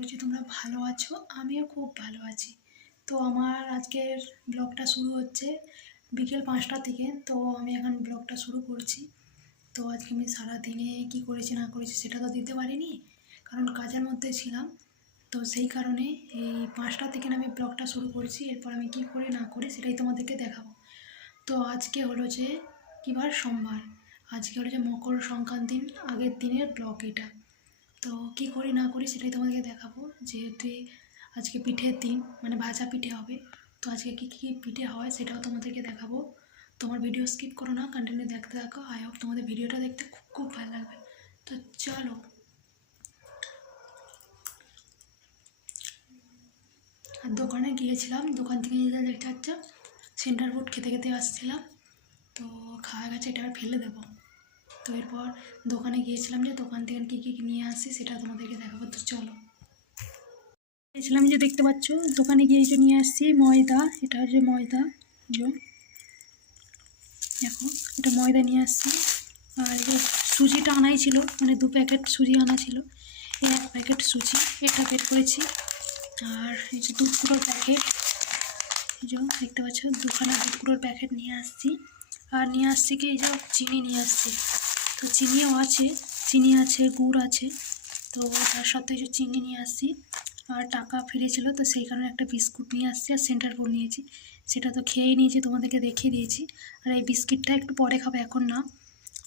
করছি তোমরা ভালো আছো? আমিও খুব ভালো আছি। তো আমার আজকের ব্লগটা শুরু হচ্ছে বিকেল পাঁচটা থেকে। তো আমি এখন ব্লগটা শুরু করছি। তো আজকে আমি সারাদিনে কী করেছি, না করেছি সেটা তো দিতে পারিনি, কারণ কাজের মধ্যে ছিলাম। তো সেই কারণে এই পাঁচটা থেকে আমি ব্লগটা শুরু করছি। এরপর আমি কী করি, না করি সেটাই তোমাদেরকে দেখাবো। তো আজকে হলো যে, কিবার সোমবার? আজকে হলো যে মকর সংক্রান্তির আগের দিনের ব্লগ এটা। তো কী করি না করি সেটাই তোমাদেরকে দেখাবো, যেহেতু আজকে পিঠের দিন মানে ভাজা পিঠে হবে। তো আজকে কী কী পিঠে হয় সেটাও তোমাদেরকে দেখাবো। তোমার ভিডিও স্কিপ করো না কন্টিনিউ দেখতে থাকো। আই হোপ তোমাদের ভিডিওটা দেখতে খুব খুব ভালো লাগবে। তো চলো। আর দোকানে গিয়েছিলাম, দোকান থেকে যেটা দেখতে পাচ্ছ, সেন্টার ফুড খেতে খেতে আসছিলাম। তো খাওয়া গেছে, এটা আর ফেলে দেবো। তো এরপর দোকানে গিয়েছিলাম যে দোকান থেকে কী কী নিয়ে আসি সেটা তোমাদেরকে দেখাবো, তো চলো। গিয়েছিলাম যে দেখতে পাচ্ছ, দোকানে গিয়ে যে নিয়ে আসছি ময়দা, এটা হচ্ছে ময়দা, যে দেখো, এটা ময়দা নিয়ে আসছি। আর সুজিটা আনাই ছিল মানে দু প্যাকেট সুজি আনা ছিল, এই এক প্যাকেট সুজি, এটা বের করেছি। আর এই যে দুধ গুঁড়োর প্যাকেট যে দেখতে পাচ্ছ, দুখানা দুধ গুঁড়োর প্যাকেট নিয়ে আসছি। আর নিয়ে আসছি কি, এই যে চিনি নিয়ে আসছি। তো চিনিও আছে, চিনি আছে, গুড় আছে। তো তার সাথে যে চিনি নিয়ে আসছি, আর টাকা ফিরেছিল, তো সেই কারণে একটা বিস্কুট নিয়ে আসছি আর সেন্টার ফুড নিয়েছি সেটা তো খেয়েই নিয়েছি, তোমাদেরকে দেখিয়ে দিয়েছি। আর এই বিস্কিটটা একটু পরে খাব এখন না।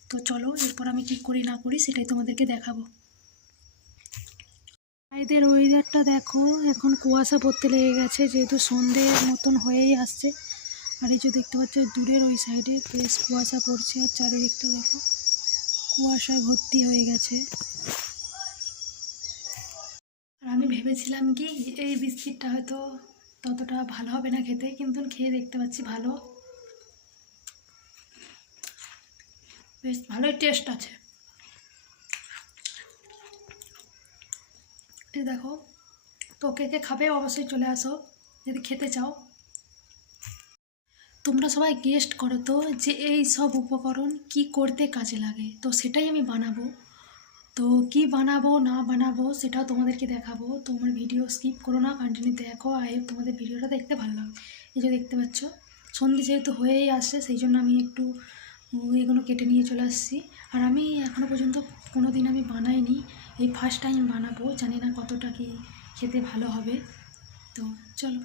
তো চলো, এরপর আমি কী করি না করি সেটাই তোমাদেরকে দেখাবো। এদের ওয়েদারটা দেখো, এখন কুয়াশা পড়তে লেগে গেছে, যেহেতু সন্ধ্যের মতন হয়েই আসছে। আর এই যে দেখতে পাচ্ছ, দূরের ওই সাইডে বেশ কুয়াশা পড়ছে, আর চারিদিকটা দেখো। কুয়াশায় ভর্তি হয়ে গেছে। আর আমি ভেবেছিলাম কি, এই বিস্কিটটা হয়তো ততটা ভালো হবে না খেতে, কিন্তু খেয়ে দেখতে পাচ্ছি ভালো। বেশ ভালোই টেস্ট আছে। এই দেখো তো কে কে খাবে? অবশ্যই চলে আসো। যদি খেতে চাও। তোমরা সবাই গেস্ট করো তো যে এই সব উপকরণ কি করতে কাজে লাগে। তো সেটাই আমি বানাবো। তো কি বানাবো, না বানাবো, সেটাও তোমাদেরকে দেখাবো। তোমার ভিডিও স্কিপ করো না কন্টিনিউ দেখো। আই তোমাদের ভিডিওটা দেখতে ভালো লাগবে। এই যে দেখতে পাচ্ছ, সন্ধে যেহেতু হয়েই আসছে, সেই জন্য আমি একটু এগুলো কেটে নিয়ে চলে আসছি। আর আমি এখনও পর্যন্ত কোনো দিন আমি বানাইনি। এই ফার্স্ট টাইম বানাবো, জানি না কতটা কি খেতে ভালো হবে। তো চলো।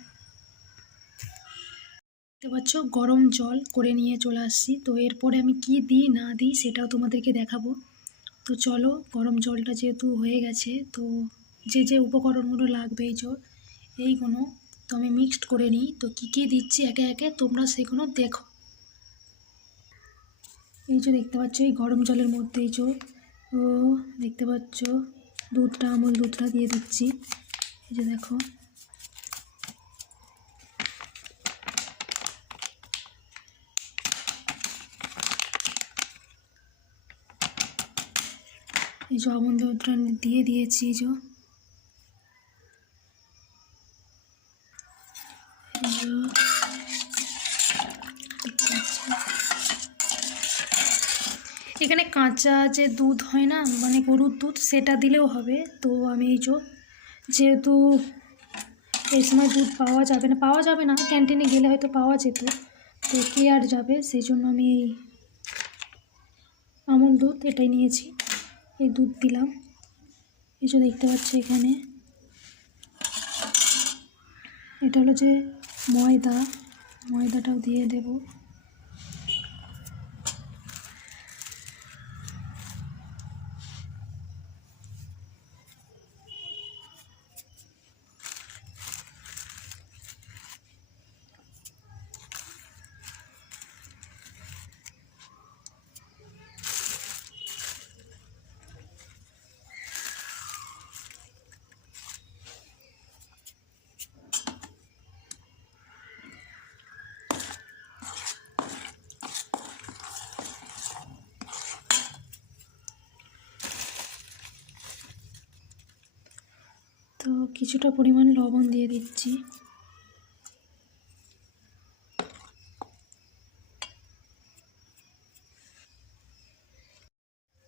দেখতে পাচ্ছ, গরম জল করে নিয়ে চলে আসছি। তো এরপরে আমি কি দিই, না দিই, সেটাও তোমাদেরকে দেখাবো। তো চলো, গরম জলটা যেহেতু হয়ে গেছে, তো যে যে উপকরণগুলো লাগবে এই যে এইগুলো তো আমি মিক্সড করে নিই। তো কী কী দিচ্ছি একে একে, তোমরা সেগুলো দেখো। এই যে দেখতে পাচ্ছ, এই গরম জলের মধ্যে এই ও, দেখতে পাচ্ছ, দুধটা, আমল দুধটা দিয়ে দিচ্ছি। এই যে দেখো এই যে দুধটা দিয়ে দিয়েছি, এই যে এখানে কাঁচা যে দুধ হয় না মানে গরুর দুধ, সেটা দিলেও হবে। তো আমি এই যে, যেহেতু এই সময় দুধ পাওয়া যাবে না, পাওয়া যাবে না, ক্যান্টিনে গেলে হয়তো পাওয়া যেত। তো কে আর যাবে? সেই জন্য আমি এই আমল দুধ এটাই নিয়েছি। এই দুধ দিলাম। এই যে দেখতে পাচ্ছি এখানে। এটা হলো যে ময়দা। ময়দাটাও দিয়ে দেবো তো কিছুটা পরিমাণ লবণ দিয়ে দিচ্ছি।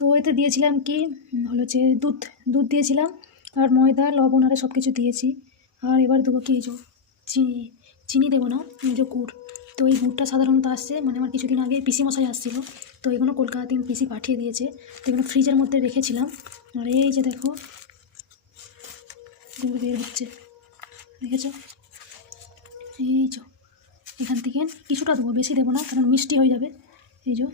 তো এতে দিয়েছিলাম কি? হলো যে দুধ দুধ দিয়েছিলাম, আর ময়দা, লবণ, আর সব কিছু দিয়েছি। আর এবার দেবো কি যে চিনি চিনি দেবো না যে গুড়। তো এই গুড়টা সাধারণত আসছে মানে আমার কিছুদিন আগে পিসি মশাই আসছিল, তো এগুলো কলকাতা থেকে পিসি পাঠিয়ে দিয়েছে। তো এগুলো ফ্রিজের মধ্যে রেখেছিলাম। আর এই যে দেখো এগুলো বের হচ্ছে দেখেছ? এই যে, এখান থেকে কিছুটা দেবো, বেশি দেবো না, কারণ মিষ্টি হয়ে যাবে। এই যে।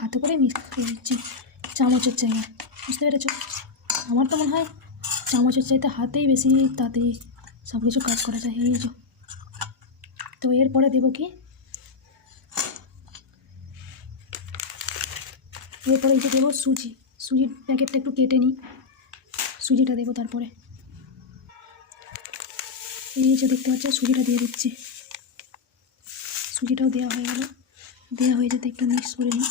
হাতে করে মিক্স করে দিচ্ছি চামচের জায়গায়। বুঝতে পেরেছ? আমার তো মনে হয় চামচের চাইতে হাতেই বেশি তাড়াতাড়ি সব কিছু কাজ করা যায়। এই যে। তো এরপরে দেবো কি? এরপরে এই যে দেবো সুজি। সুজির প্যাকেটটা একটু কেটে নিই। সুজিটা দেবো তারপরে। এই যে দেখতে পাচ্ছ, সুজিটা দিয়ে দিচ্ছি। সুজিটাও দেওয়া হয়ে গেল। দেওয়া হয়ে যেতে একটু মিক্স করে নিই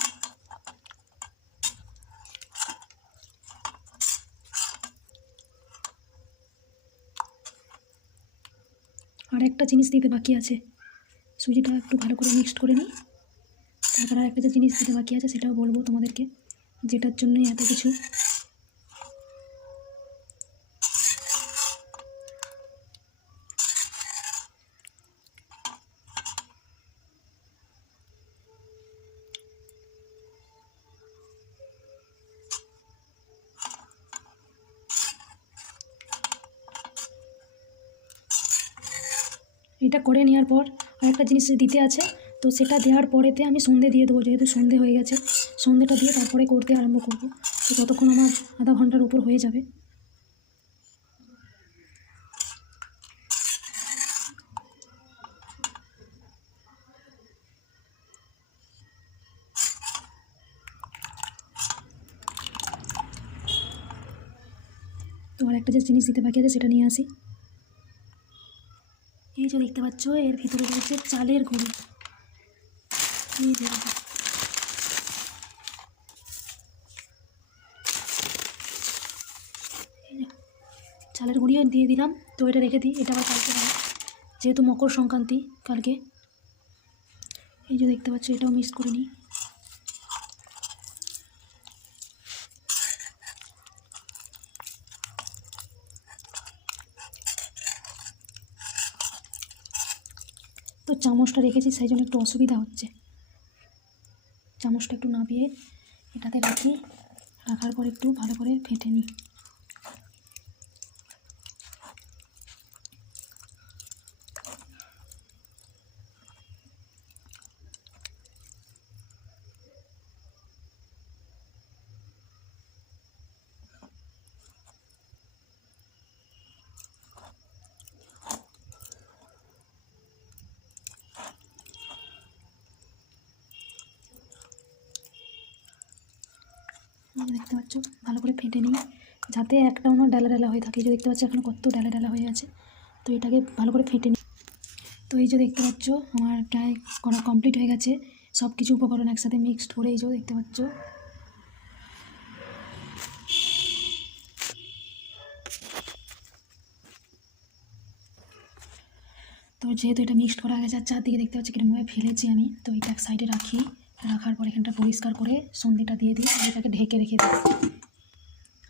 আর একটা জিনিস দিতে বাকি আছে। সুজিটা একটু ভালো করে মিক্সড করে নিই। তারপর আর একটা যে জিনিস দিতে বাকি আছে সেটাও বলব তোমাদেরকে। যেটার জন্যই এত কিছু। এটা করে নেওয়ার পর আরেকটা জিনিস দিতে আছে, তো সেটা দেওয়ার পরেতে আমি সন্ধে দিয়ে দেবো, যেহেতু সন্ধে হয়ে গেছে। সন্ধেটা দিয়ে তারপরে করতে আরম্ভ করব। তো ততক্ষণ আমার আধা ঘণ্টার উপর হয়ে যাবে। তো আর একটা যে জিনিস দিতে বাকি আছে সেটা নিয়ে আসি। এই যে দেখতে পাচ্ছ, এর ভিতরে রয়েছে চালের গুঁড়ি। এই চালের গুঁড়িও দিয়ে দিলাম। তো এটা রেখে দিই, এটা আবার কালকে খাব, যেহেতু মকর সংক্রান্তি কালকে। এই যে দেখতে পাচ্ছ, এটাও মিস করে নিই। চামচটা রেখেছি, সেই জন্য একটু অসুবিধা হচ্ছে। চামচটা একটু নাবিয়ে এটাতে রাখি, রাখার পর একটু ভালো করে ফেটে নিই। দেখতে পাচ্ছ? ভালো করে ফেটে নিই, যাতে একটা অন্য ডালা ডালা হয়ে থাকে। যে দেখতে পাচ্ছ, এখন কত ডালা ডালা হয়ে আছে। তো এটাকে ভালো করে ফেটে নিই। তো এই যে দেখতে পাচ্ছ, আমার প্রায় করা কমপ্লিট হয়ে গেছে। সব কিছু উপকরণ একসাথে মিক্সড করে এই যে দেখতে পাচ্ছ। তো যেহেতু এটা মিক্সড করা গেছে, আর চারদিকে দেখতে পাচ্ছি কিরকমভাবে ফেলেছি আমি, তো এটা এক সাইডে রাখি। রাখার পর এখানটা পরিষ্কার করে সন্ধ্যেটা দিয়ে দিই। এটাকে ঢেকে রেখে দিই।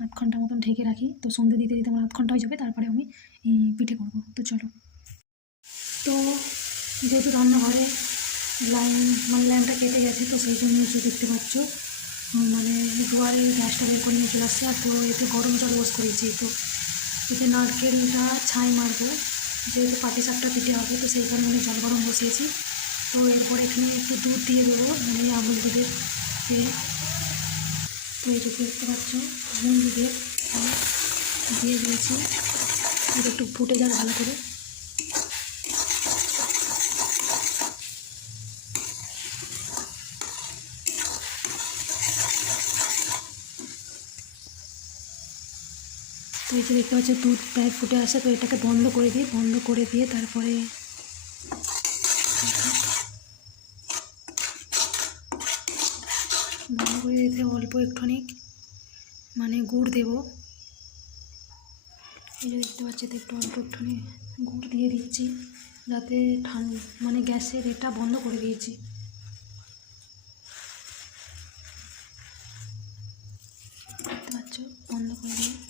আধ ঘণ্টা মতন ঢেকে রাখি। তো সন্ধ্যে দিতে দিতে আমার আধ ঘণ্টা হয়ে যাবে। তারপরে আমি পিঠে করব। তো চলো। তো যেহেতু রান্নাঘরে লাইন মানে লাইনটা কেটে গেছে, তো সেই জন্য এসে দেখতে পাচ্ছ মানে দুয়ারে গ্যাসটা বের করে নিয়ে চলে আসছে। আর তো এতে গরম জল বস করেছি। তো এতে নারকেলটা ছাই মারবো। যেহেতু পাটি সাপটা পিঠে হবে, তো সেই কারণে জল গরম বসিয়েছি। তো এরপরে এখানে একটু দুধ দিয়ে দেবো মানে আমুল দুধের তো যে দেখতে পাচ্ছ আমুল দুধের দিয়ে দিয়েছি। এটা একটু ফুটে যাক ভালো করে। তো এই যে দেখতে পাচ্ছ, দুধ প্রায় ফুটে আসে তো এটাকে বন্ধ করে দিই। বন্ধ করে দিয়ে তারপরে বন্ধ করে দিতে অল্প একটুখানি গুড় দেবো। এই যে দেখতে পাচ্ছি তো একটু অল্প একটুখানি গুড় দিয়ে দিচ্ছি, যাতে ঠান্ডা মানে গ্যাসের এটা বন্ধ করে দিয়েছি। দেখতে পাচ্ছ, বন্ধ করে দিয়ে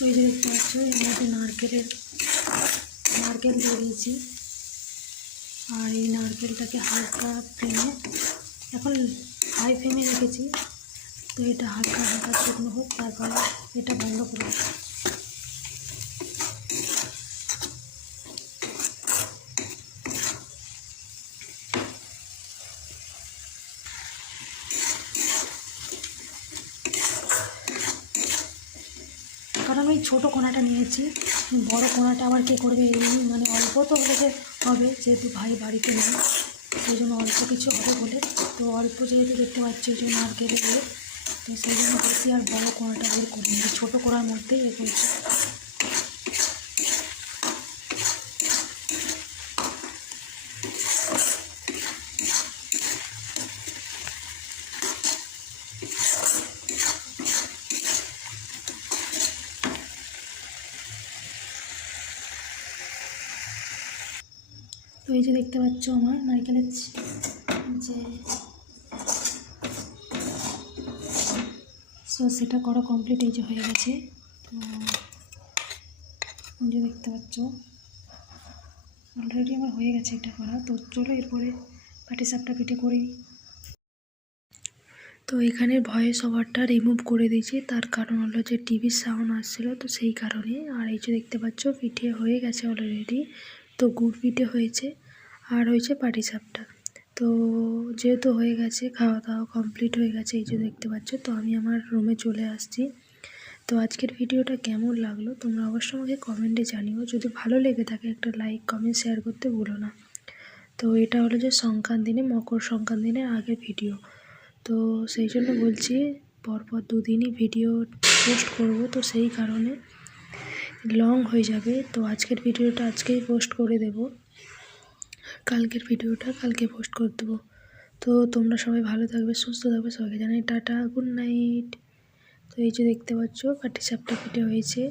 তো এই যে দেখতে পাচ্ছ, এর মধ্যে নারকেলের, নারকেল দিয়ে দিয়েছি। আর এই নারকেলটাকে হালকা ফ্লেমে এখন হাই ফ্লেমে রেখেছি। তো এটা হালকা হালকা শুকনো হোক, তারপরে এটা বন্ধ করে ছোটো কোনাটা নিয়েছি। বড় কোনাটা আবার কে করবে এই মানে অল্প তো হলে হবে, যেহেতু ভাই বাড়িতে নেই, সেই জন্য অল্প কিছু হবে বলে। তো অল্প যেহেতু দেখতে পাচ্ছি ওই জন্য আর কেটে তো সেই জন্য বেশি আর বড় কোনাটা বের করিনি। ছোটো কোনার মধ্যেই এ যে দেখতে পাচ্ছ আমার নারকেলের যে সো সেটা করা কমপ্লিট এই যে হয়ে গেছে। যে দেখতে পাচ্ছ অলরেডি আমার হয়ে গেছে এটা করা। তো চলো এরপরে পাটি সাপটা পিঠে করি। তো এখানে ভয়েস ওভারটা রিমুভ করে দিয়েছি। তার কারণ হলো যে টিভির সাউন্ড আসছিল, তো সেই কারণে। আর এই যে দেখতে পাচ্ছ, পিঠে হয়ে গেছে অলরেডি তো গুড় পিঠে হয়েছে। আর হয়েছে পাটিসাপটা তো যেহেতু হয়ে গেছে খাওয়া দাওয়া কমপ্লিট হয়ে গেছে, এই যে দেখতে পাচ্ছ, তো আমি আমার রুমে চলে আসছি। তো আজকের ভিডিওটা কেমন লাগল, তোমরা অবশ্যই আমাকে কমেন্টে জানিও। যদি ভালো লেগে থাকে, একটা লাইক কমেন্ট শেয়ার করতে ভুলো না। তো এটা হলো যে সংক্রান্তিনে মকর সংক্রান্তিনের আগের ভিডিও তো সেই জন্য বলছি, পরপর দুদিনই ভিডিও পোস্ট করব, তো সেই কারণে লং হয়ে যাবে। তো আজকের ভিডিওটা আজকেই পোস্ট করে দেব। কালকের ভিডিওটা কালকে পোস্ট করে দেবো। তো তোমরা সবাই ভালো থাকবে, সুস্থ থাকবে, সবাইকে জানাই টাটা গুড নাইট তো এই যে দেখতে পাচ্ছ, পাটি সাপটা ফিটে হয়েছে।